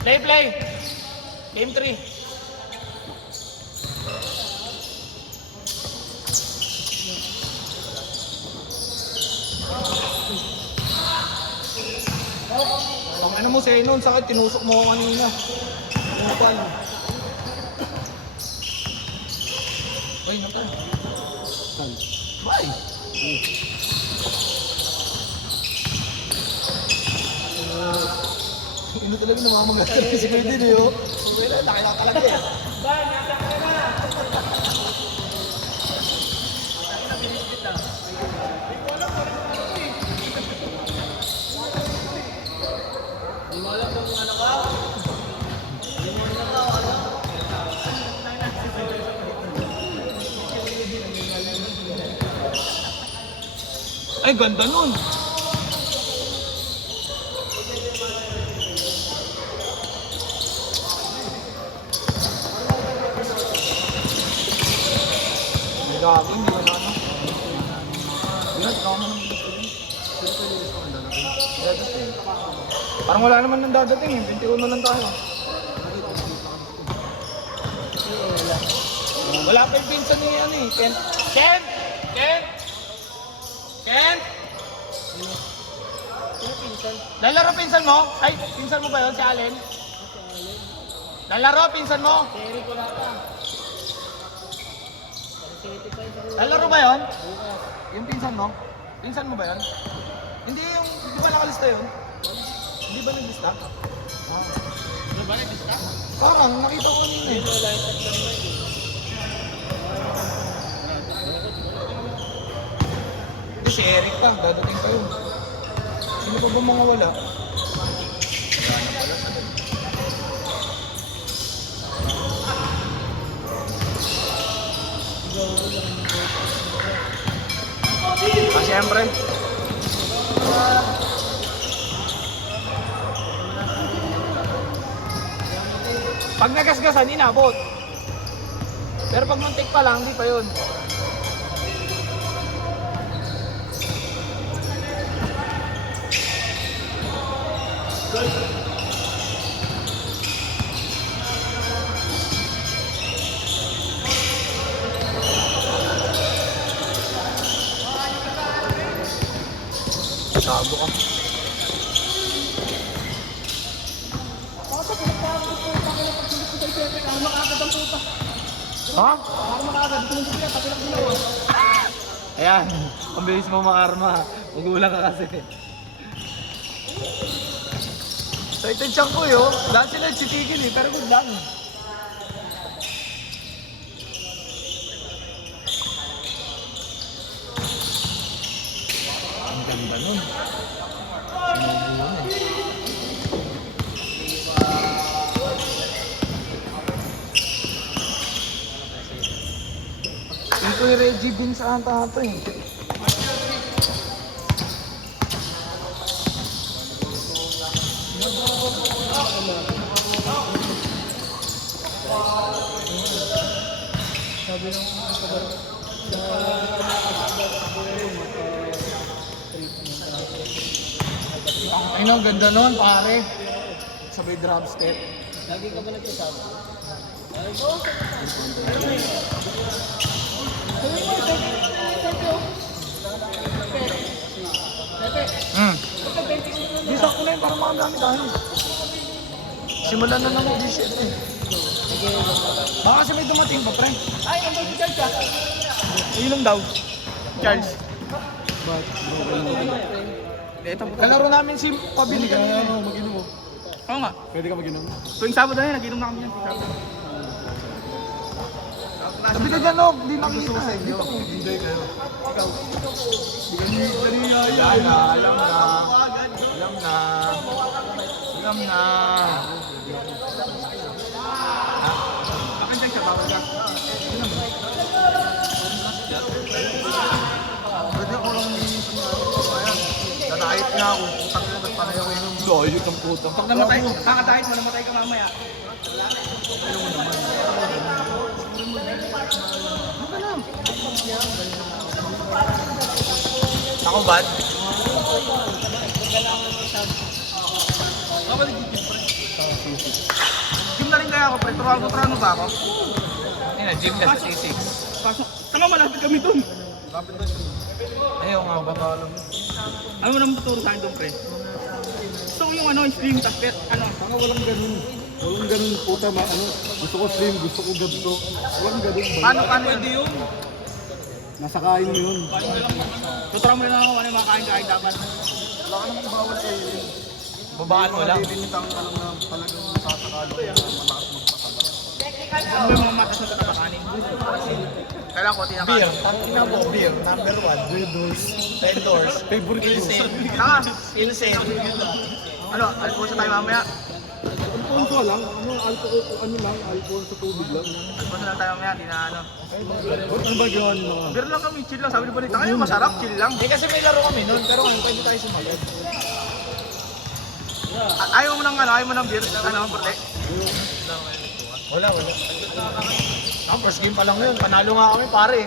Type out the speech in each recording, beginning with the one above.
Play. Game 3. Ang ano mo sa'yo nun, sakit, tinusok mo ako kanina. Upan. Ay, naku. Bye! Ano talaga namamagal si Pwede niyo? Wala, nakilak talaga eh. Bye, nasa ka na! Ay, ganda nun! Gago, hindi ko na ano. Bilat, ikaw naman ang dadating. Parang wala naman nang dadating eh. 21 na lang tayo. Wala pa yung pinsan ni ano eh. Ken? Lalaro pinsan mo? Ay, pinsan mo ba yun? Si Allen? Lalaro pinsan mo? Si Eric wala pa. Lalaro ba yun? Yung pinsan mo? Pinsan mo ba yun? Hindi yung, di ba nakalista yun? Hindi ba naglista? Hindi ba naglista? Parang, nakita ko kanina eh. Wala yung tatlo naman eh. Hindi si Eric pa, dadating pa yun. Sino pa ba mga wala? Ah, siyempre. Pag nagasgasan, inabot. Pero pag muntik pa lang, hindi pa yun. Sago ka. Ha? Ayan, ang bilis mo makarma. Magulang ka kasi. Excited siyang ko yun. Dahil sila sitigil eh, pero good lang. Ang ganda nun. Sinubuhan eh. Ito yung Reggie Bean sa hanta-hanta eh. Sabi ng ay no, ganda nun pare. Sabay drop step. Lagi ka ba nagkasama? Ay go! Di sakto na yun, parang makadami tayo. Simulan na ng audition eh. Baka kasi may dumating pa, pre. Ay, nandun si Charles ka. Inom daw. Charles. Ba't? Kalaro namin si Pabili kanina. Ano, mag-inom mo? Oo nga. Pwede ka mag-inom? Tuwing Sabado na yun, nag-inom na kami yan. Sabi ka dyan, no? Hindi nakikita. Hindi kayo. Ikaw. Alam na. Bakit dyan siya? Bawal ka? Pwede ako lang nanahit nga ako. Putang na, ba't panay ako inom? Dahil ang putang. Pag namatay, kakatahit mo, namatay ka mamaya. Ayaw mo naman. Ako bad? Ako bad? kaya ako, pre, turano ba ako? Ayun na, gym ka sa C6. Pasok. Tama, malapit kami dun. Ayaw nga, baka alam. Ano mo naman tuturo sa akin dun, pre? Gusto ko yung stream, tapos ano? Mga walang ganun. Walang ganun puta gusto ko slim, gusto ko ganito. Walang ganun. Paano yun? Nasa kain mo yun. Tuturo mo na ako ano yung mga kain dapat. Wala ka namang bawal kayo yun. Babaan mo lang. Malilimitan ka lang na talagang sasakalong malakas magpataba. Ano ba yung mga matas na tatapakanin? Kailangan ko tinakain. Beer, tangina mo, beer, number 1. Red Doors. Red Doors. Favorite ko. Tanga! Insane. Ano, alpuso tayo mamaya. Alfonso lang. Alfonso tubig lang. Alpuso lang tayo mamaya, di na ano. Ano ba gawin mo? Beer lang kami, chill lang. Sabi ni Balita kayo, masarap, chill lang. Eh kasi may laro kami noon, pero ngayon pwede tayo sumagot. Ayaw mo ng beer, puti. Wala. First game pa lang yun, panalo nga kami pare.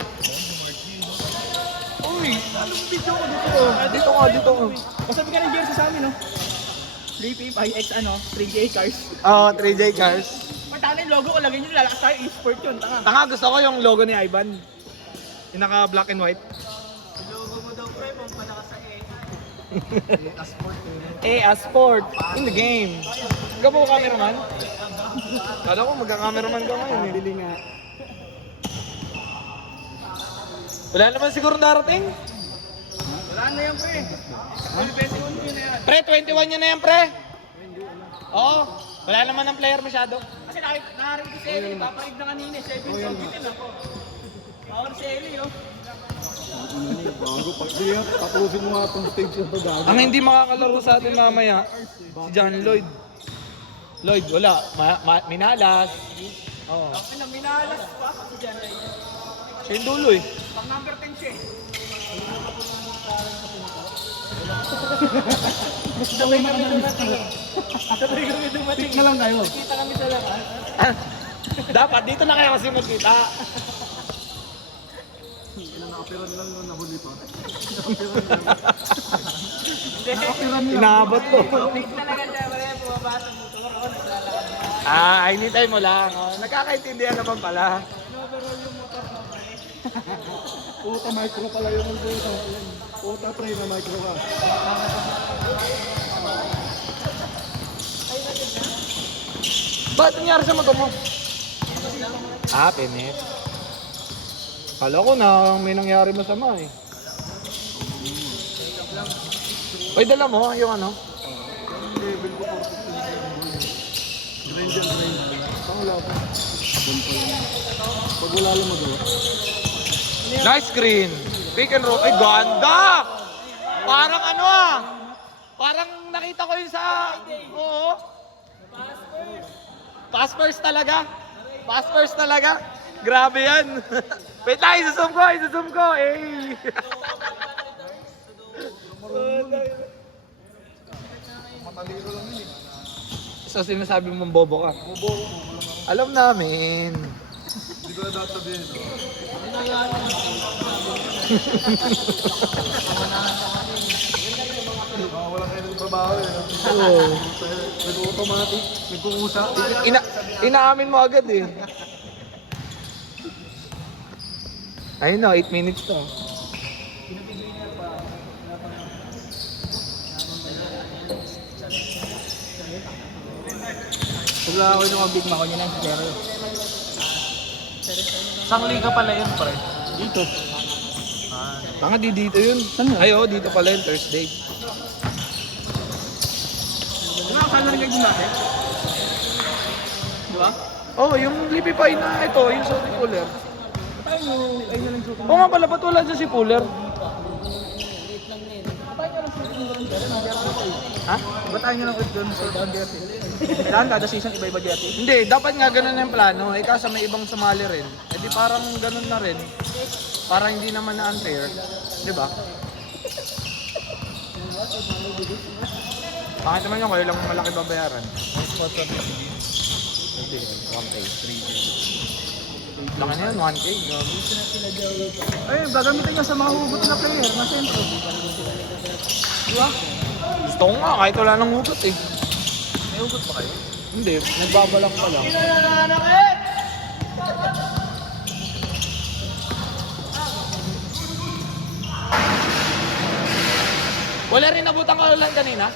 Uy, anong video ko dito? Dito ka. Masabi ka ng jersey sa amin, no? 3P5X, 3J cars. Oo, 3J Cars. Tanga yung logo ko, lagay nyo, lalakas tayo, e-sport yun, tanga. Tanga, gusto ko yung logo ni Ivan. Yung naka black and white. Logo mo daw, pre, pang palakas sa A Sport in the game. Ikaw ba cameraman? Kala ko magka-cameraman ka ngayon eh. Bili nga. Wala naman siguro darating. Wala na yan, pre. Festival nyo na yan. Pre, 21 yun na yan, pre. Oo. Wala naman ng player masyado. Kasi nakarin ko si Eli, paparig na kanina, 7-17 ako. Power si Eli, oh. Bago pag siya, tapusin mo nga itong stage na ito gago. Ang hindi makakalaro sa atin mamaya, si John Lloyd. Lloyd, wala. Minalas. Oo. Ako na, minalas pa kasi dyan ay. Siya yung dulo eh. Pang number 10 siya eh. Sabay na kami dumating. Sabay kami dumating. Pick na lang kayo. Kita kami sa lakas. Dapat dito na kayo kasi magkita. Nakapiran lang na nahuli pa. Inaabot to. Pick talaga siya, pre. Bumaba sa motor ako, naglalakad. Anytime mo lang. Oh. Nagkakaintindihan naman pala. Overall yung motor mo, pre. Puta micro pala yung puta. Puta pre na micro ka. Ba't nangyari sa motor mo? Pinit. Kala ko na may nangyari masama eh. Oy, dala mo yung ano? Level ko 450. Range and range. Saan wala pa? Doon pa lang. Pag wala lang magawa. Nice screen. Pick and roll. Ay, ganda! Parang ano ah. Parang nakita ko yun sa... Oo. Pass first talaga. Pass first talaga. Grabe yan. Wait lang, isa-zoom ko. Eh. Matalino lang yun eh. So sinasabi mong bobo ka? Bobo. Alam namin. Hindi ko na dapat sabihin. Wala kayo ng trabaho eh. Oo. Nag-automatic. Nag-uusap. Inaamin mo agad eh. Ayun na, 8 minutes to. Wala ako yung big mako niya lang, pero... Saan liga pala yun, pre? Dito. Tanga, dito yun. Ay, oo, dito pala yun, Thursday. Nakakala rin kayo dati? Di ba? Oo, yung Lipipay na ito, yung Saudi Cooler. Ayun na lang joke. Oo nga pala, ba't wala dyan si Cooler? Ha? Ba't tayo nyo lang ulit doon sa Jerte? Kailangan kada season iba-iba Jerte. Hindi, dapat nga ganun na yung plano. Eh, kaso may ibang sumali rin. Eh, di parang ganun na rin. Para hindi naman na unfair. Di ba? Bakit naman yung kayo lang malaki babayaran? Hindi, 1K, 3K. Laki na yan, 1K. Grabe. Ayun, gagamitin nyo sa mga hugot na player na sentro. Di ba? Gusto ko nga, kahit wala nang hugot eh. May hugot pa kayo? Hindi, nagbabalak pa lang. Wala rin nabutan ka ulan kanina?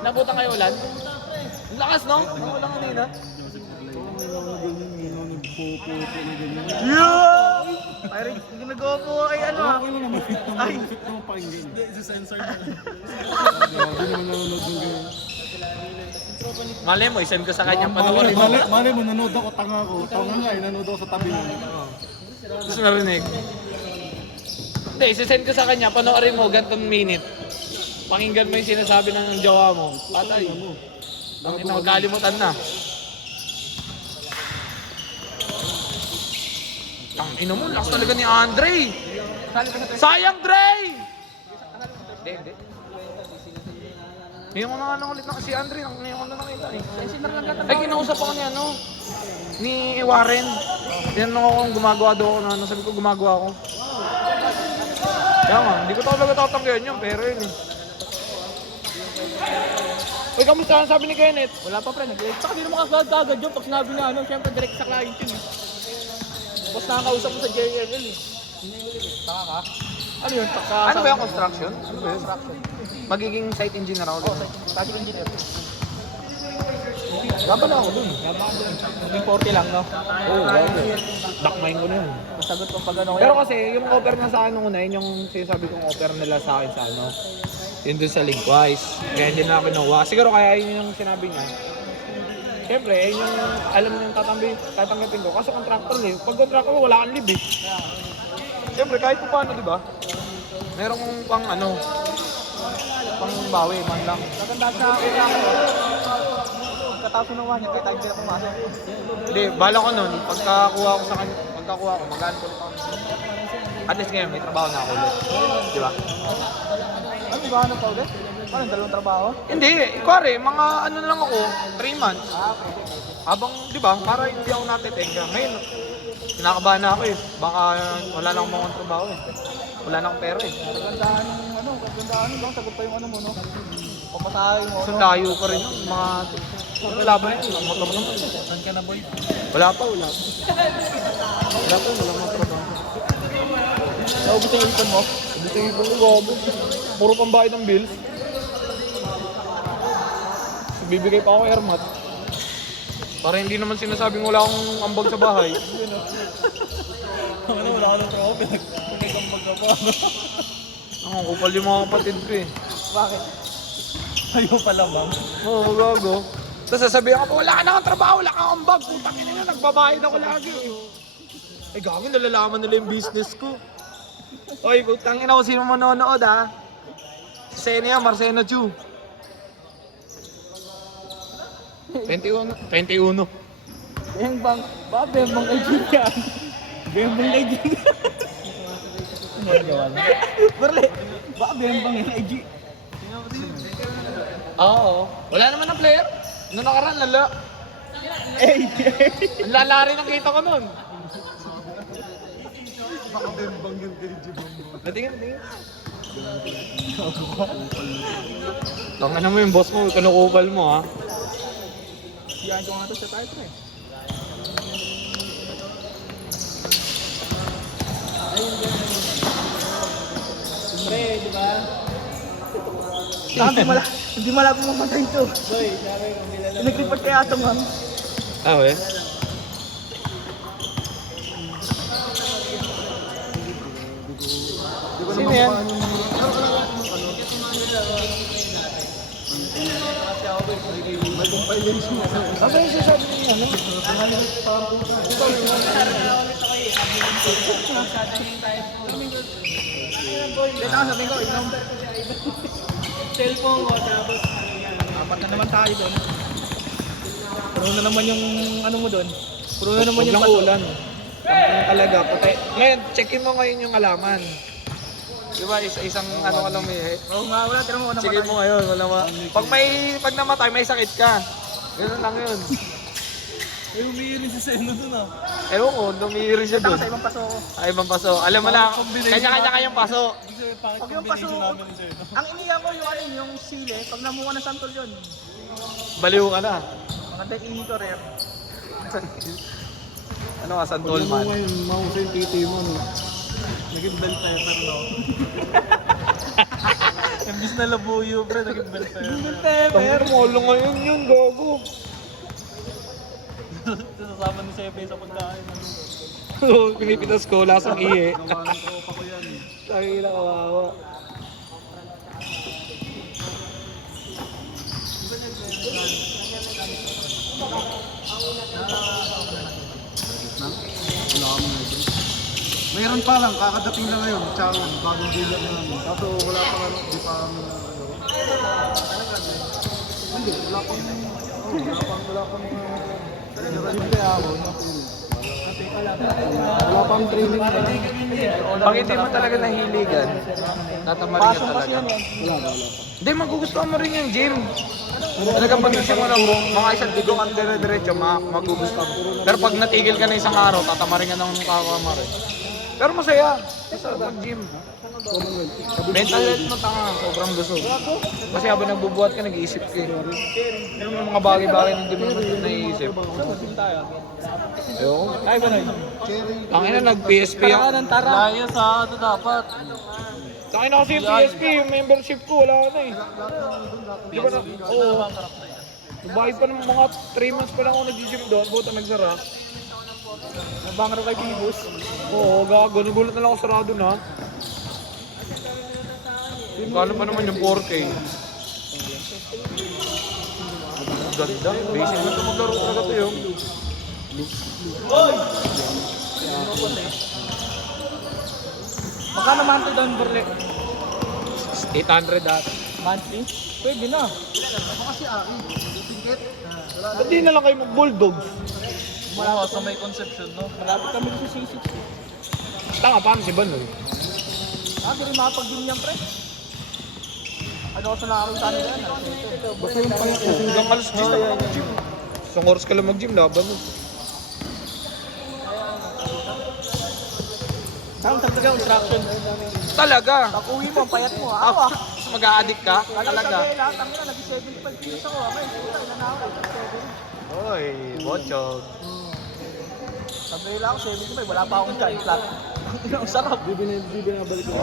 Nabutan kayo ulan? Ang lakas, no? Ang ulan kanina. Yeah! Ay, ginagawa po ay ano ah. Okay lang naman. Ay. Fit naman pakinggan. Hindi, isa-sensor na. Hindi naman nanonood ng ganyan. Malay mo, isend ko sa kanya Mali panoorin mo. mo, nanood ako, tanga ko. Tanga nga eh, nanood ako sa tabi mo. Gusto narinig. Hindi, isend ko sa kanya, panoorin mo, gantong minute. Pakinggan mo yung sinasabi ng jowa mo. Patay. Ang ina, magkalimutan na. Ang ina mo, lakas talaga ni Andre. Sayang, Dre! Hindi. Ngayon ko na nga ulit na kasi Andre, ngayon ko na nakita eh. Ay, kinausap ako ni ano, ni Warren. Tinanong ako kung gumagawa daw ako na ano, sabi ko gumagawa ako. Kaya nga, hindi ko talaga tatanggihan yun, pero yun eh. Uy, kamusta ang sabi ni Kenneth? Wala pa pre, saka di naman kagad yun pag sinabi na ano, syempre direct sa client yun eh. Tapos nakakausap mo sa JLL eh. Saka ka? Ano yun? Ano ba yung construction? Ano ba yun? Magiging site engineer ako dun. Project engineer. Gabala ako dun. Naging 40 lang no? Oo, gabala. Dakmain ko na yun. Masagot kung pag ano Pero kasi, yung offer na sa akin nung una, yun yung sinasabi kong offer nila sa akin sa ano. Yun dun sa Linkwise. Kaya hindi na ako kinuha. Siguro kaya yun yung sinabi niya. Siyempre, yun yung alam niyo yung tatanggapin ko. Kaso contractor eh. Pag contractor ko, wala kang leave eh. Siyempre, kahit pa paano, di ba? Merong pang ano, pang bawi, man lang. Maganda sa akin lang. Katapos ng niya, kaya tayo sila pumasok. Hindi, bala ko nun, pagkakuha ko sa kanya, pagkakuha ko, mag-ano ko ulit ako. At least ngayon, may trabaho na ako ulit. Di ba? Ano ba ano pa ulit? Ano, dalawang trabaho? Hindi, kuwari, mga ano na lang ako, 3 months. Okay. Habang, di ba, para hindi ako natitenga. Ngayon, kinakabahan na ako eh. Baka wala lang akong mga trabaho eh. Wala na akong pera eh. Kagandaan yung ano, kagandaan lang, sagot pa yung ano mo no? Papasahin mo. So, layo pa rin yun, mga... Laban yun, ang motor naman. Saan ka na boy? Wala pa. Wala mga trabaho. Naubos yung ipon mo? Hindi ko yung gabo. Puro pambayad ng bills. Bibigay pa ako airmat. Para hindi naman sinasabing wala akong ambag sa bahay. Ano, wala ka ng trabaho, pinag-ambag ka pa. Ang kupal yung mga kapatid ko eh. Bakit? Ayaw pala bang? Oo, gago. Tapos sasabihin ko, wala ka na kang trabaho, wala kang ambag. Putang ina na, nagbabayad ako lagi eh. Ay gago, nalalaman nila yung business ko. Oy, putang ina ko sino manonood ha. Si Senia, Marcena Chu. 21. Bembang, ba bembang legend yan? Bembang legend. Berle, ba bembang yung legend? Oo. Wala naman ng player. Noong nakaraan, lala. Ang lala rin ang kita ko nun. Baka bembang yung kay Jibombo. Natingin. Tangan mo yung boss mo, kinukupal mo ha. Yan ko nga ito sa type eh. Pre, di ba? Hindi malabo mamatay ito. Boy, sabi ko, nag-report kaya ito, ma'am. Ah, we? Sino yan? Ano yung sasabi niya? Dito ako sabihin ko, inom. Cellphone ko, tapos apat na naman tayo doon. Puro na naman yung ano mo doon. Puro na naman yung Huwag lang ulan. Ang talaga, puti. Ngayon, checkin mo ngayon yung alaman. Di ba, isang ano ka lang eh. Oo nga, wala. Tira mo, Checkin mo ngayon, wala ma... Pag namatay, may sakit ka. Ganun lang yun. Ay, umiirin si Seno doon ah. Ewan ko, dumiri siya Kita doon. ka sa ibang paso ko. Ay, ibang paso. Alam mo na, kanya-kanya kayong paso. Pag yung paso, ang iniyan ko yung ano yung sili, pag namuha na santol yun. Baliw ka na. Nakadek ini ko rin. Ano ka, San Pag Tolman? mo ngayon, mausay yung titi mo, no? Naging bell pepper, no? Imbis na labuyo, pre, naging bell pepper. Pero molo ngayon yun, gago. Sasama ni Sebe sa pagkain. Oo, pinipitas ko, lasang iye. Gawa ng tropa ko yan, eh. Sabi na kawawa. Wala kami ngayon. Mayroon pa lang, kakadating lang ngayon. Tsaka bagong dealer na namin. Kaso wala pa ano, di pa ano. Hindi, wala pang simple ako. Wala pang training. Pag hindi mo talaga nahiligan, tatamarin ka talaga. Wala. Hindi, magugustuhan mo rin yung gym. Talagang pag nagsimula mo, mga isang ligo kang dire-diretso, magugustuhan mo. Pero pag natigil ka na isang araw, tatamarin ka ng kakamarin. Pero masaya. Masaya mag-gym. Mental health mo tanga, sobrang lusog. Kasi habang nagbubuhat ka, nag-iisip ka. Yung mga bagay-bagay na hindi mo naiisip. Ayoko. Ay ba na yun? Tangina, nag-PSP ako. Kailangan ng tara. Layo sa ano dapat. Tangina kasi yung PSP, yung membership ko, wala na eh. Di ba na? Oo. Nagbayad pa ng mga 3 months pa lang ako nag-gym doon, buta nagsara. Nabangaro kay Pibus. Oo, gago. Nagulat na lang ako sarado na. Kano pa naman yung 4K? Ang ganda. Basic lang ito maglaro talaga ito yung. Magkano monthly doon, Burle? 800 dati. Monthly? Pwede na. Ba't di na lang kayo mag-bulldogs? Wala sa may conception, no? Malapit kami sa C6. Tanga, paano si Banoy? Hindi rin makapag-gym niyan, pre. Ano ko sa nakakaroon sa nila yan? Basta yung payat kasi. Hanggang alas 10 na lang mag-gym. Isang oras ka lang mag-gym, laban mo. Saan talaga instruction? Talaga? Pag uwi mo, ang payat mo. Ako ah. Tapos mag-a-addict ka? Talaga? Lahat ang ina, nag-75 kilos ako. Abay, puta, ilan na ako. Oy, bochog. Sabi lang ako, 75. Wala pa akong chance lang. Ang sarap. Di binabalik ko.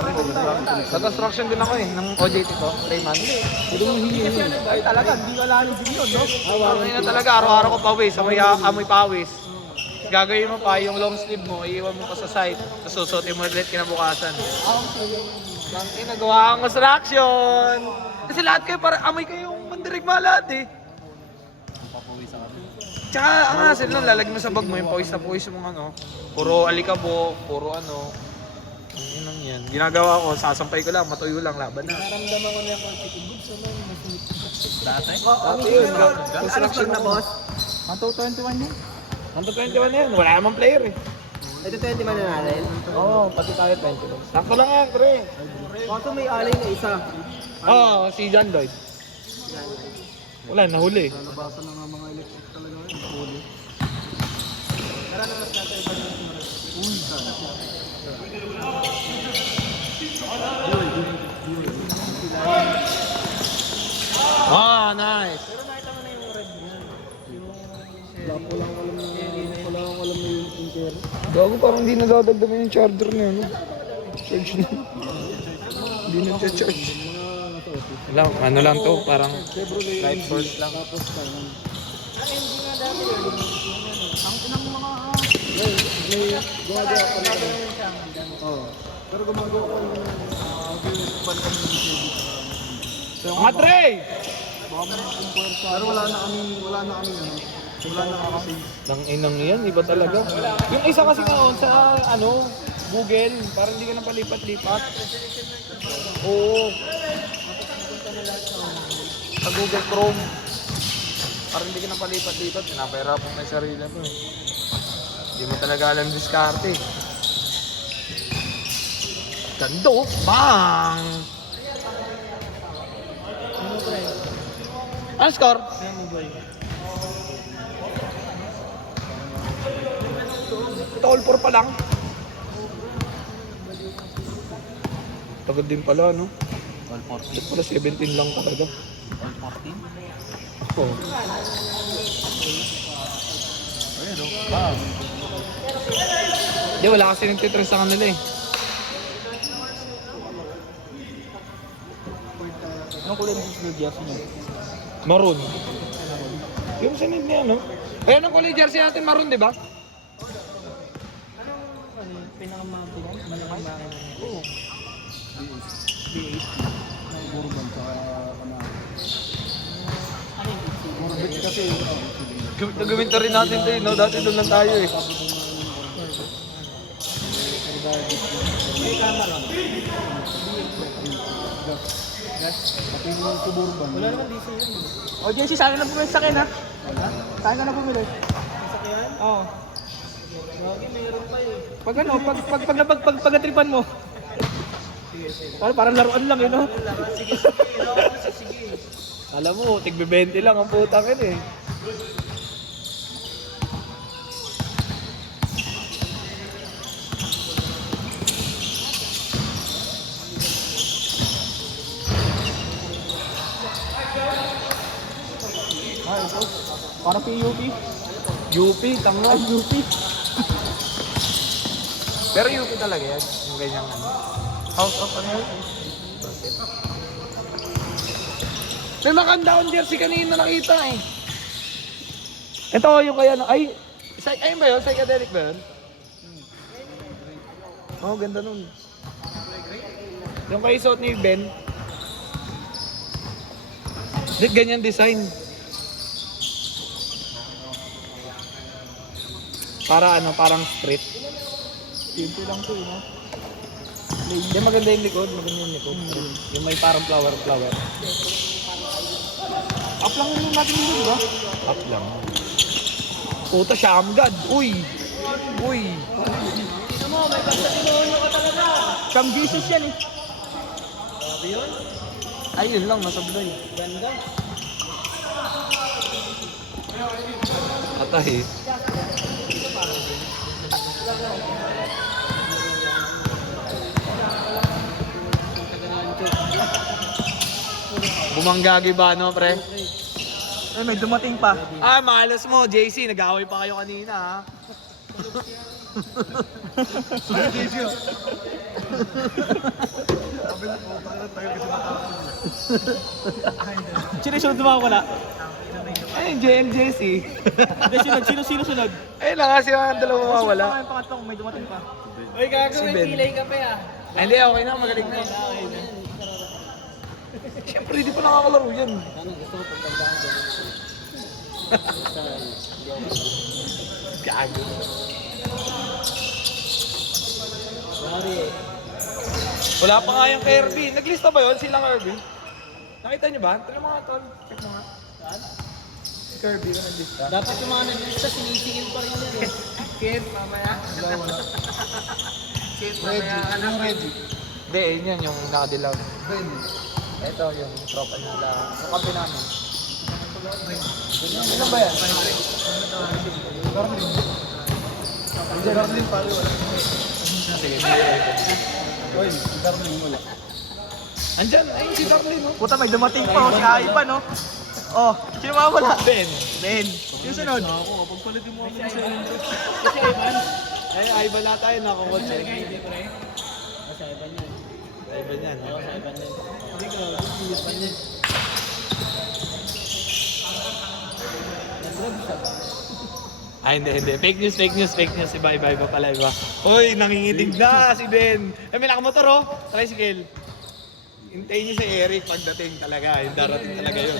Sa construction din ako eh, ng OJT ko, 3 months. Pwede mo hingin yun. Ay talaga, hindi wala yung gym yun, no? Ano na talaga, araw-araw ko pawis, amoy pawis. Gagawin mo pa yung long sleeve mo, iiwan mo pa sa site, tapos susuotin mo ulit kinabukasan. Ang nagawa ang construction! Kasi lahat kayo, para amoy kayong mandirigma lahat eh. Tsaka ang hassle nun, lalagyan mo sa bag mo yung pawis na pawis mong ano, puro alikabok, puro ano. Ang inang yan. Ginagawa ko, sasampay ko lang, matuyo lang, laban na. Naramdaman ko na yung chicken goods naman. Dati? Dati yun, construction na boss. 121 yun? Ang 21 na yan, wala namang player eh. Ito 20 man na natin? Oo, pati tayo 20. Sakto lang yan, pre. Kaso may alay na isa. Oo, si John Lloyd. Wala, nahuli. Nalabasan na ng mga electric talaga ngayon. Huli. Ah, nice. Wala akong alam na yung inter. Gago, parang hindi nadadagdagan yung charger niya, no? Charge na. Hindi na charge. Wala, ano lang to, parang light source lang. Tapos parang may gumagawa ka na. Oo. Pero gumagawa ka na. Mga Trey! Pero wala na kami ano. Wala na kami. Nang inang yan, iba talaga. Yung isa kasi ngayon sa ano, Google, parang hindi ka na palipat-lipat. Oo. Sa Google Chrome. Parang hindi ka na palipat-lipat, pinapahirapan mo yung sarili mo eh. Hindi mo talaga alam diskarte. Gando! Bang! Ano score? Ito all 4 pa lang. Tagad din pala, no? All 40. Ito pala 17 lang talaga. All 14? Oo. Hindi, wala kasi nagtitres sa kanila eh. Anong kulay ng blue jersey niyo? Maroon. Yung sinid niya, no? Ayun ang kulay jersey natin, maroon, di ba? Oo. Burban sa Burbit kasi. Gawin rin natin ito, no? Dati doon lang tayo eh. Pati yung Suburban. Wala naman diesel yun. O, Jesse, saan ka na bumili sa akin, ha? Saan ka na bumili? Sakyan? Oo. Lagi mayroon pa eh. Pag ano, pag-atripan mo. Parang laruan lang, eh, no? Sige. Alam mo, tig-20 lang ang putang yun, eh. Ito. Para PUP. UP, tanga. Ay, UP. Pero UP talaga yan. Yung ganyan ano. House of ano yun? May maganda akong jersey kanina nakita eh. Ito yung kaya na, ay, ayun ba yun? Psychedelic ba yun? Oo, ganda nun. Yung kay suot ni Ben. Ganyan design. Para ano, parang straight. Simple lang to, no? Yung maganda yung likod, maganda yung likod. Yung may parang flower. Up lang yung natin yun, di ba? Up lang. Puta, Shamgad. Uy! Tingnan mo, may basta tinuunyo ka talaga. Sham Jesus yan eh. Sabi yun? Ay, yun lang, nasablay. Ganda. Atay. Bumanggagi ba, no, pre? Ay, may dumating pa. Ah, malas mo, JC. Nag-away pa kayo kanina, ha? Sorry, JC. Sabi na po, bakit tayo kasi matapos? Sino sunod na wala? Ay, JC. Sino sunod? Ay, lang kasi ang dalawa mawawala. Sino yung pangatlo kung may dumating pa? Uy, gagawin, Si Ben. pilay ka pa ah. Ay, hindi, okay na. Magaling na. Siyempre, hindi pa nakakalaro yan. Ano, gusto ko pagtandaan ko. Gago. Sorry. Wala pa nga yung Kirby. Naglista ba yun? Silang Kirby? Nakita niyo ba? Tignan mo nga, tol. Check mo nga. Saan? Si Kirby na naglista. Dapat yung mga naglista, sinisigil pa rin yan eh. Kid, mamaya. Wala. Kid, Reggie. Anong Reggie? Hindi, yun yan yung nakadilaw. Ben. Ito yung tropa nila. Yung kampi namin. Ilan ba yan? Darling. Hindi, Darling pare, wala. Sige, Uy, si Darling wala. andyan, ayun si Darlene, no? Puta, may dumating pa, si Aiba, no? Oh, sino mawala? Ben. Ben. Yung sunod. Ako, kapag palitin mo ako sa Kasi Ivan. Ay, Ivan na tayo, nakakotse. Sa Ivan yan. Ivan yan. Ako sa Ivan yan. Hindi ka, Ivan yan. Nag-grab siya. Ay, hindi. Fake news. Iba pala, iba. Hoy, nanginginig na si Ben. Eh, may nakamotor, oh. Tricycle. Hintayin niyo si Eric pagdating talaga. Yung darating talaga yun.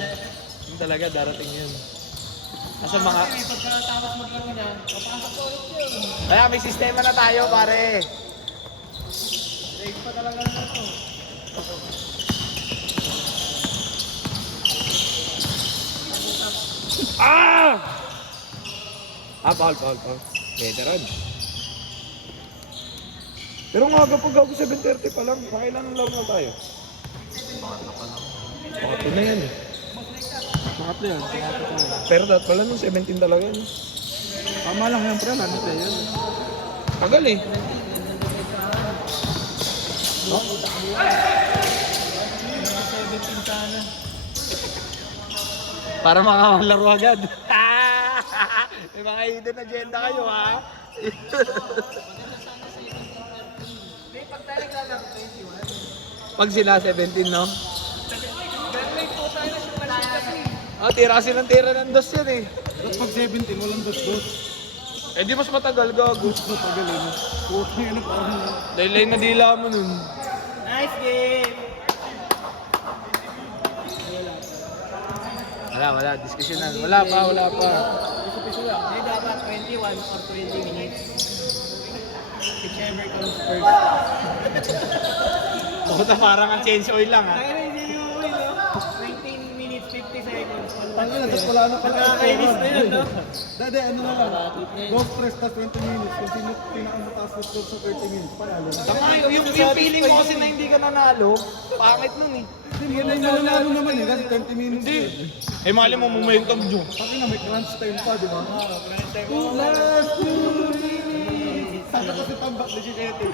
Yung talaga, darating yun. Nasa mga... Pagkatapos maglaro niya, papasok ko ulit yun. Kaya may sistema na tayo, pare. Break pa talaga na ito. Ah! Foul. Veteran. Pero nga kapag ako 7:30 pa lang, pakailan ng laro na tayo? Pangatlo na yan eh. Pangatlo yan. Pero dapat pala nung 17 talaga yun. Tama lang yan, pre. Ano tayo yun? Tagal eh. Para makakalaro agad. May mga hidden agenda kayo, ha? Pag sila 17, no? Ah, tira kasi ng tira ng dos yan, eh. At pag 17, walang dos-dos. Eh, di mas matagal, gago. Matagal eh. Puto yun, parang Laylay na dila mo nun. Nice game! Wala. Discussion na. Wala pa. May dapat 21 or 20 minutes. Whichever comes first. Puta, parang ang change oil lang, ha? Kaya na hindi yung uwi, no? 19 minutes, 50 seconds. tangin na, tapos wala na pala. Nakakainis na yun, no? Dade, ano na lang. Go stress, tas 20 minutes. Kung sino pinakamataas na score sa 30 minutes, panalo na. Tama, yung feeling mo kasi na hindi ka nanalo, pangit nun, eh. Hindi, nanalo naman eh, kasi 30 minutes. Hindi. Eh, mali mo, momentum nyo. Pati na, may crunch time pa, di ba? Last 2 minutes! Sana kasi tambak na si Sete.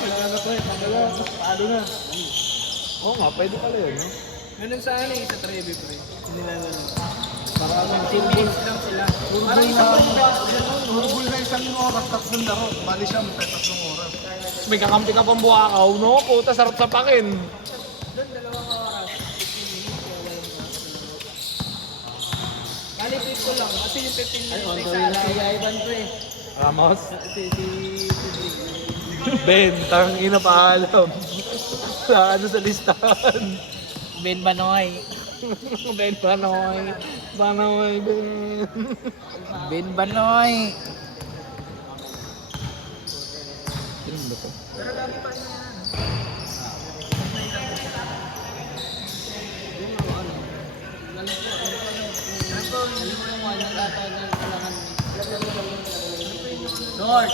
Wala na pre, paano na? Oo nga, pwede pala yun, no? Ganun sa ano eh, sa Trevi, pre. Nilalaro. Para ano, 15 minutes lang sila. parang hurugol na isang oras, tatlong laro. Bali siya, may tatlong oras. May kakampi ka pang buhakaw, no? Puta, sarap sa pakin. Doon, 2 oras. 15 minutes, wala yung Kalipit ko lang, kasi yung 15 minutes sa alam. Si Ivan, pre. Ramos? Si Ben, tangina paalam. Sa ano sa listahan. Ben Banoy. Ben, Banoy, Ben. Ben Banoy. Sino ba to? Lord.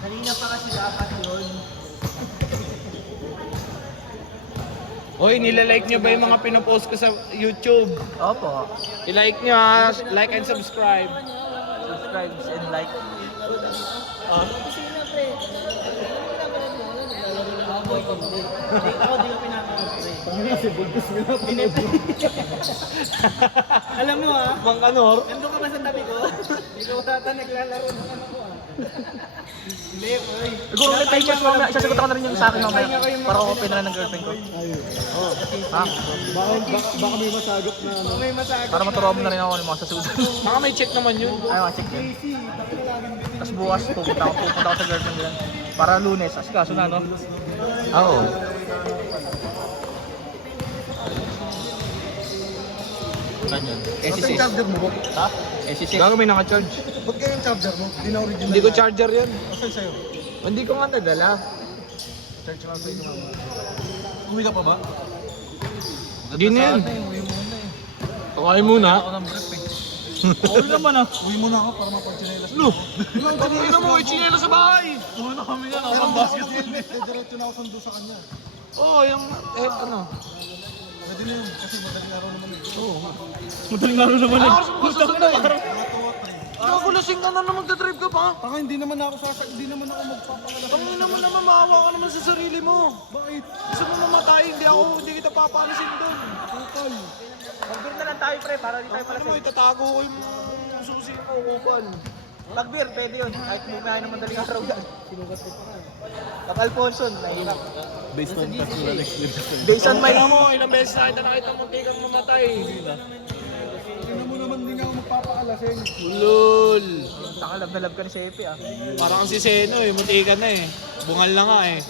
Kanina pa kasi dapat yun. Hoy, nilalike nyo ba yung mga pinopost ko sa YouTube? Opo. I-like nyo, ha? Like and subscribe. Subscribe and like. Ah? Ako di ko pinapanood, pre. Tangina, si Bulbus Alam mo ah, Mang Kanor? nandun ka ba sa tabi ko? Ikaw tata naglalaro ng ano ko ah. Hindi, oy. Siguro ulit tayo mas mamaya, isasagot ko na rin yung sa akin mamaya. Para open na lang ng girlfriend ko. Ha? Baka may masagap na ano. May masagap. Para maturuan mo na rin ako ng mga sasunod. Baka may check naman yun. Ayaw, check yun. Tapos bukas, pupunta ako sa girlfriend ko lang. Para Lunes, asikaso na, no? Oo. Saan yun? Asa yung charger mo? Ha? SC6. Gago may naka-charge. Ba't kaya yung charger mo? Di na original. Hindi ko charger yan. Asan sa'yo? Hindi ko nga nadala. Charge lang sa'yo mama. Uwi ka pa ba? Hindi na yan. Uwi muna eh. Pakain muna. Ako ng brief eh. Uwi naman ah. Uwi muna ako para mapag-chinelas. No! Pagkakita mo, ichinelo sa bahay! Uwi na kami yan. Ako basket yun. Diretso na ako sundo sa kanya. Oo, yung, ano. Pwede na yun. Kasi madaling araw naman eh. Madaling laro naman Ano oras mo ba sasunod? Mga 2 o 3. Gago, lasing ka na naman magdadrive ka pa. Taka, hindi naman ako hindi naman ako magpapangalas. Tangina mo naman, maawa ka naman sa sarili mo. Bakit? Gusto mo mamatay, hindi kita papalisin doon. Kupal. Mag-beer na lang tayo, pre, para di tayo Ano mo, itatago ko yung susi ko, kupal. Mag-beer, pwede yun. Kahit bumahay ng madaling araw yan. Kapal Ponson, nahirap. Based on personal experience. Based on my... Tingnan mo, ilang beses na kita nakita mo, di kang mamatay. Tingnan mo naman, hindi nga ako magpapakalasing. Ulol. Taka, love na love ka ni Sepe ah. Parang si Seno eh, munti ka na eh. Bungal na nga eh.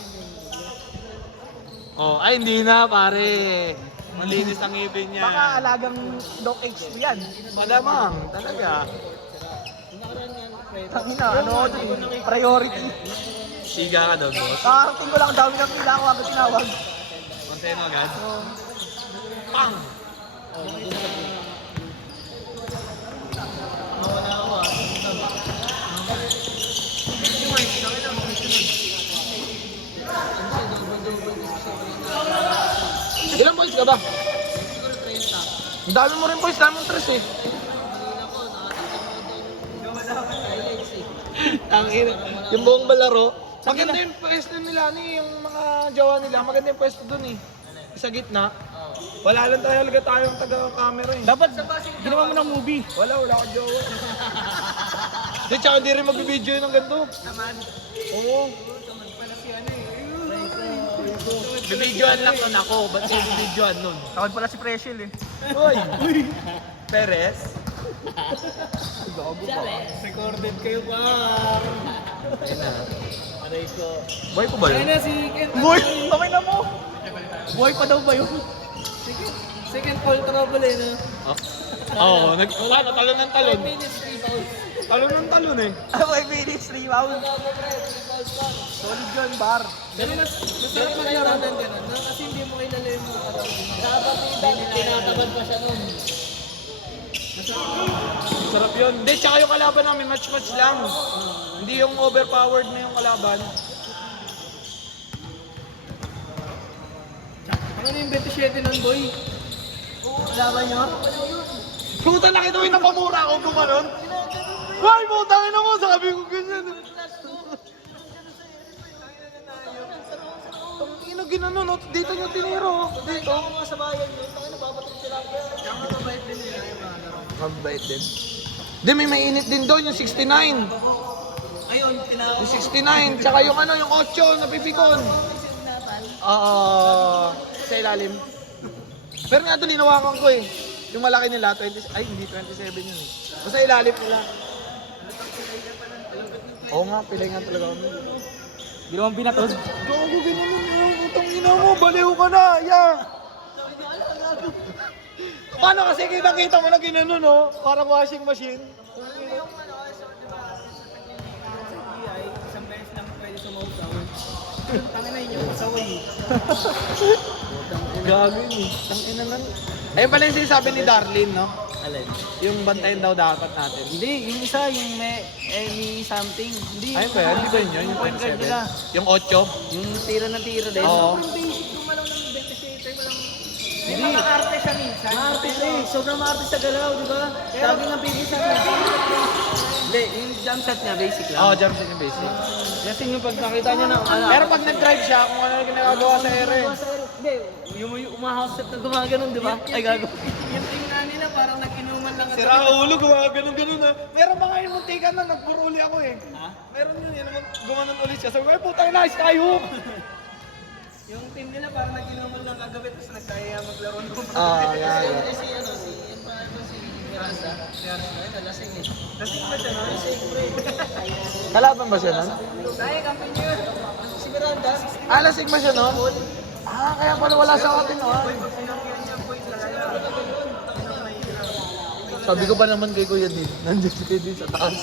Oh, ay hindi na pare. Malinis ang ibig niya. Baka alagang Doc X yan. Malamang, talaga. Tangina, ano, priority. Siga ka daw, boss. Kakarating ko lang, ang dami ng pila ako agad tinawag. Konteno agad. Pang! Ilang points ka ba? Ang dami mo rin points, dami mong tres eh. Yung buong balaro. Maganda yung pwesto nila yung mga jowa nila. Maganda yung pwesto dun eh. Sa gitna. Wala lang talaga tayong taga-camera eh. Dapat ginawa mo ng movie. Wala akong jowa. Di, tsaka hindi rin magbibideo yun ng ganito. Oo. Bibidyoan lang nun ako. Ba't kayo bibidyoan nun? Tawad pala si Preciel eh. Hoy! Perez? Recorded kayo, par. Aray ko. Boy ko ba Ayun yun? na si Ken. Boy! Kamay na mo! Buhay pa daw ba yun? Second call trouble eh, no? Oo, ano, talon ng talon. 5 minutes, 3 fouls. Talon ng talon eh. 5 minutes, 3 rounds. Solid yun, bar. Pero masarap maglaro ng gano'n, no? Kasi hindi mo kilala yung mga katawan. Dapat tinatabad pa siya nun. Sarap yun. Hindi, tsaka yung kalaban namin, match-match lang. Hindi yung overpowered na yung kalaban. Ano yung 27 nun, boy? Laban nyo? Puta, nakita mo yung napamura ako gumanon? Ay, putang ina mo, sabi ko ganyan. Ang ina ginanon, no? Dito nyo tiniro. Dito. Mga sa bayan yun, tangin na babatot sila. Kaya mabait din nila yung mga laro. Mabait din. Di, may mainit din doon, yung 69. Ayun, tinawag. Yung 69, tsaka yung ano, yung 8, napipikon. Sa ilalim. Pero nga doon, hinawakan ko eh. Yung malaki nila, 20, ay hindi, 27 yun eh. Basta ilalim nila. Oo nga, pilay nga talaga kami. Ginawang pinatod. Gago, ganun yung putang ina mo, baliw ka na, yeah. Paano kasi kitang-kita mo na ginanon, no? Parang washing machine. Isang beses lang pwede sumausaw. Tangin na yun yung usaway. Gago yun eh. Tangina nan. Ayun pala yung sinasabi ni Darlene, no? Alin? Yung bantayan daw dapat natin. Hindi, yung isa, yung may any something. Hindi. Ayun ba yan? Hindi ba yun yun? Yung point guard nila. 27? Yung 8? Yung tira ng tira din. Oo. Yung basic gumalaw ng 27, walang... Hindi. Maarte siya minsan. Maarte siya eh. Sobrang maarte sa galaw, di ba? Sabi ng baby shot niya. Hindi, yung jump shot niya, basic lang. Oo, jump shot yung basic. Kasi yung pag nakita niya ng ano. Pero pag nag-drive siya, kung ano yung ginagawa sa ere. Hindi, yung umahouse shot na gumaganon, di ba? Ay, gago. Yung tingnan nila, parang nag-inuman lang. Sira ulo, gumaganon-ganon na. Meron ba ngayon muntikan na, nagpuruli ako eh. Ha? Meron yun, yun naman, gumanon ulit siya. Sabi ko, ay putang na, skyhook! Yung team nila parang nag-inuman lang kagabi, tapos nagkaya maglaro ng Yeah. Si ano, si Miranda. Si Miranda, lasing eh. Lasing ba siya, no? Lasing, pre. Kalaban ba siya nun? Ay, kampiyon niyo. Si Miranda. Lasing ba siya nun? Kaya pala wala sa atin, no? Sabi ko pa naman kay Kuya Din, nandiyan si Kuya Din sa taas.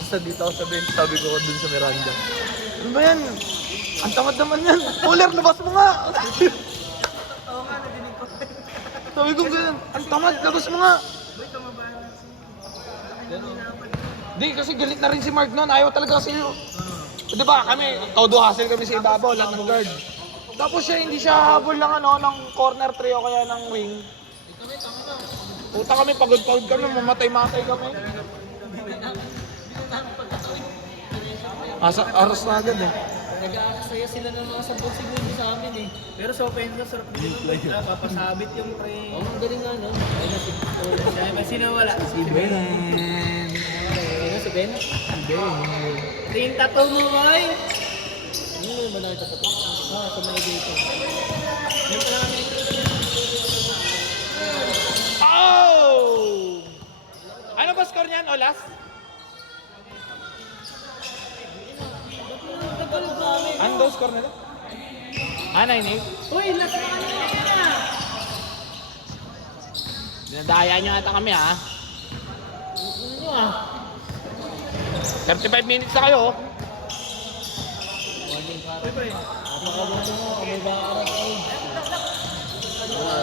Basta dito ako sa bench, sabi ko dun sa Miranda. Ano ba yan? Ang tamad naman yan. Fuller, labas mo nga! Oo nga, nadinig ko. Sabi ko ganyan, ang tamad, labas mo nga! Di, kasi galit na rin si Mark noon. Ayaw talaga kasi yun. Di ba, kami, todo hustle kami sa ibabaw, lahat ng guard. Tapos siya, hindi siya habol ng ano, ng corner three o kaya ng wing. Puta kami, pagod-pagod kami, mamatay-matay kami. Aras na agad eh. Nag-aakasaya sila ng mga 10 segundo sa amin eh. Pero sa offense, sarap din yung papasabit yung pre. Oo, ang galing nga no. Ay, sino wala? Si Ben. Sino si Ben? Si Ben. Ito yung tattoo mo, boy. Ano yung ba nakita-tattoo? Sa mga dito. Yung pala kami. Oh! Ano ba score niyan, Olas? Ano daw score nila? 9-8? Uy, last na kami na! Dinadaya niyo ata kami ha. Ano nyo ah? 35 minutes na kayo. Uy, pre. Napakabuto mo, kami ba aras ay?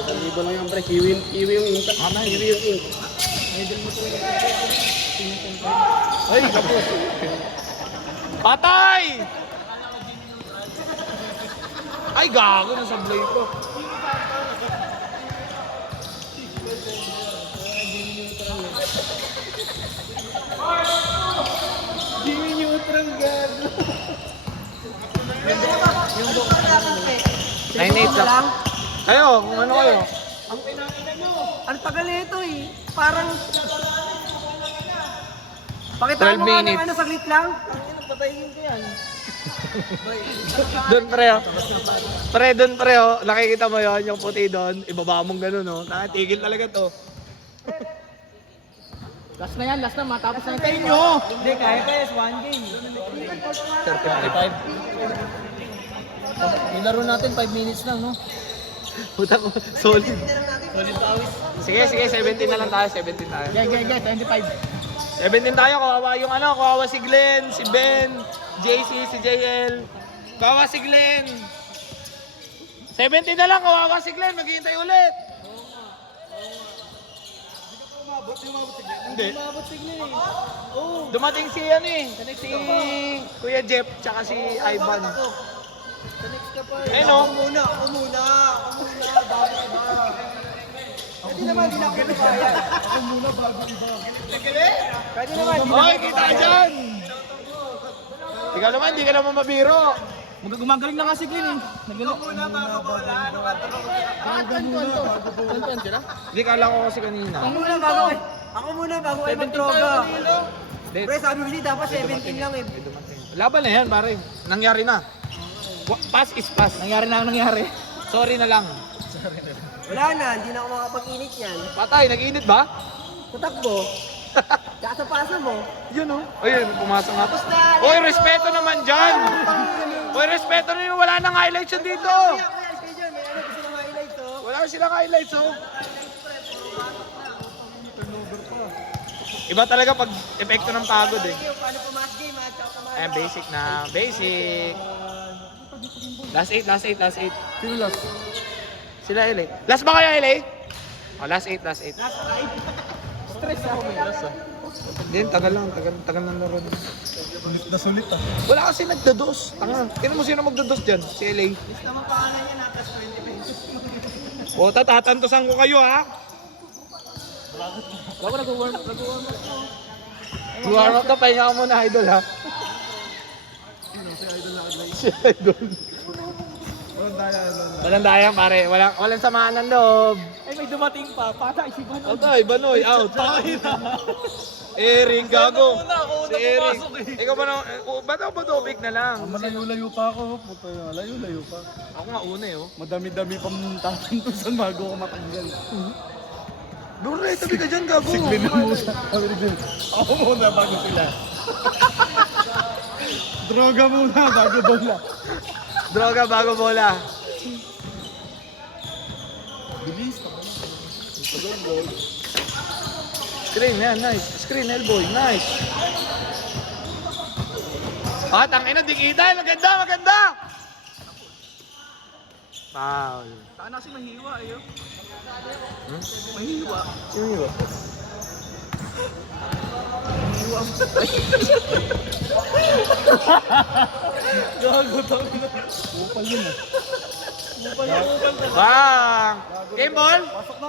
Kalibo lang yung pre, kiwi yung inta. Kiwi yung ink. Medal mo to Ay, kapos. Patay! Ay, gago, nasa blade ko. na lang. Kayo, kung ano kayo. Ang tagal nito eh. Parang... Pakita 12 mo nga ng minutes. ano, saglit lang. Patayin ko yan. Doon pre, oh. Pre, doon pre, oh. Nakikita mo yon yung puti doon. Ibaba mong gano'n, oh. Nakatigil talaga to. Last na yan, last na. Matapos na Tayo nyo! Hindi, kaya guys, 1 game. 35. Yung laro natin, 5 minutes lang, no? Puta ko, solid. Solid pawis. Sige, 17 na lang tayo, 17 tayo. Yeah, 25. 17 tayo, kawawa yung ano, kawawa si Glenn, si Ben, JC, si JL. Kawawa si Glenn. 17 na lang, kawawa si Glenn, maghihintay ulit. Hindi. Umabot sigla eh. Oo. Dumating si ano eh, si Kuya Jeff, tsaka si Ivan. Next ka pa Ayun oh. Ako muna. Bago iba. Pwede naman, hindi na ako kaya. Ako muna, bago iba. Pwede naman. Hoy, kita ka dyan! Ikaw naman, hindi ka naman mabiro. Gumagaling na nga si Glenn eh. Kantuan sila? Hindi, kala ko kasi kanina. Ako muna bago kayo mag-droga. Hindi, Pre, sabi ko dapat 17 lang eh. laban na yan, pare. Nangyari na. Pass is pass. Nangyari na ang nangyari. Sorry na lang. Wala na, hindi na ako makapag-init yan. Patay, nag-init ba? Kutakbo. Kasa-pasa mo. Yun oh. Ayun, pumasok nga. Hoy, respeto naman dyan! Hoy, respeto na yun. Wala nang highlights yun dito. Wala silang highlights oh. Iba talaga pag epekto ng pagod eh. Paano pumas game ha? Tsaka pumas. Ayan, basic na. Basic. Last 8. Sino last? Sila LA. Last ba kayo LA? Oh, last 8. Stress ako. Hindi, tagal ng laro. Sulit na sulit ah. Wala kasi nagdados. Tanga. Tingnan mo sino magdados dyan? Si LA. List naman pangalan niya na, plus 20 pesos. O, tatatantosan ko kayo ha. Ako nag-warm up. Warm up na, pahinga ka muna idol ha. Si idol. Walang daya pare. Walang samaan ng loob. Ay, may dumating pa. Patay si Banoy. Okay, Banoy, out. Ering, gago. Si Ering. Ikaw ba na, ba't ako ba topic na lang? Malayo-layo pa ako. Puta, layo-layo pa. Ako nga una eh oh. Madami-dami pang tatantusan bago ako matanggal. Doon na, tabi ka dyan, gago. Sigli na muna. Ako muna bago sila. Droga muna bago bola. Droga bago bola. Bilis. Screen, yan, nice. Screen, elbow, nice. Ah, tangina, di kita. Maganda. Foul. Saan kasi mahiwa eh. Mahiwa. Sino yun? Gago tayo. Upal yun ah. Bang! Game ball? Pasok na